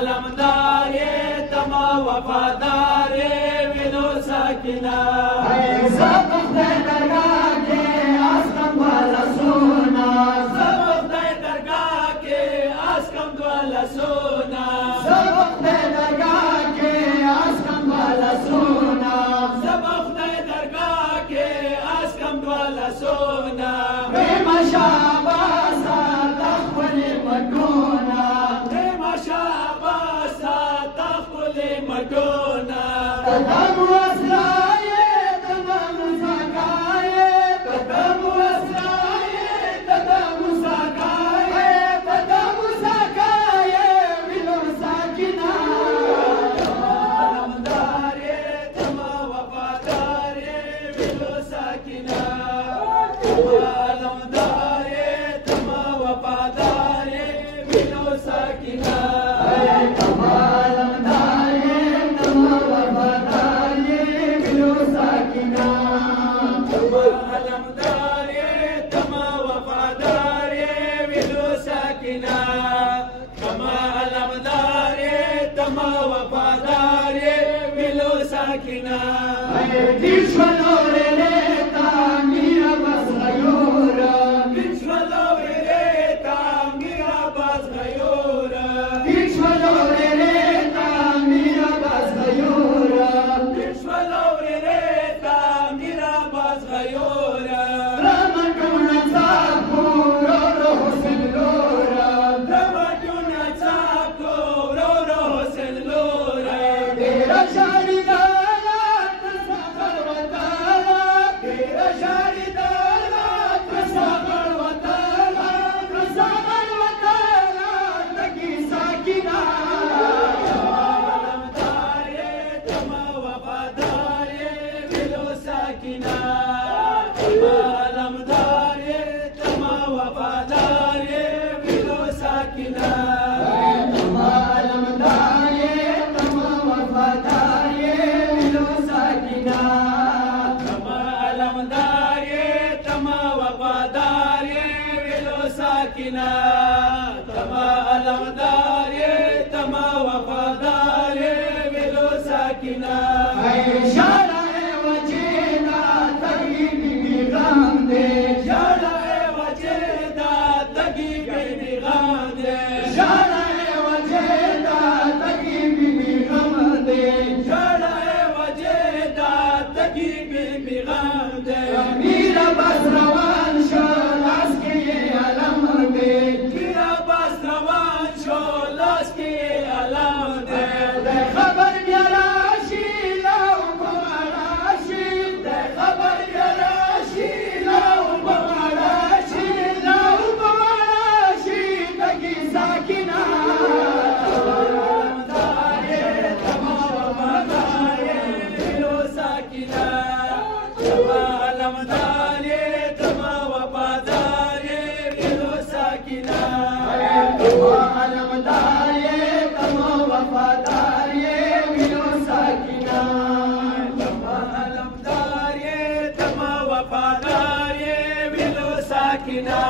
علمدار تما وفادار وینو ساکنا سبق دے درگاہ کے اسکم والا سونا سبق دے درگاہ کے اسکم والا سونا سبق دے درگاہ کے اسکم والا سونا سبق دے درگاہ کے اسکم والا سونا پریم شاباسا تخولی مٹونا پریم شاباسا تخولی مٹونا قدم وسلائے قدم ساکائے قدم وسلائے قدم ساکائے قدم ساکائے ولو ساکنا علمدار تما وفادار ولو ساکنا علمدار تما وفادار ولو ساکنا علمدار تما وفادار ولو ساکنا کما علمدار تما وفادار ولو ساکنا تما علمدار تما وفادار ولو ساکنا شارع وجینا تگی بی غم دے شارع وجیدا تگی بی غم دے شارع وجیدا تگی بی غم دے شارع وجیدا تگی بی غم دے میرا بس روان شو لاس کے علم دے میرا بس روان شو لاس کے علم دے خبر بیاراشی لاؤ بماراشی خبر بیاراشی لاؤ بماراشی لاؤ بماراشی تگی ساکنا علمدار تما وفادار ولو ساکنا تما علمدار تما وفادار ولو ساکنا علمدار تما وفادار ولو ساکنا علمدار تما وفادار ولو ساکنا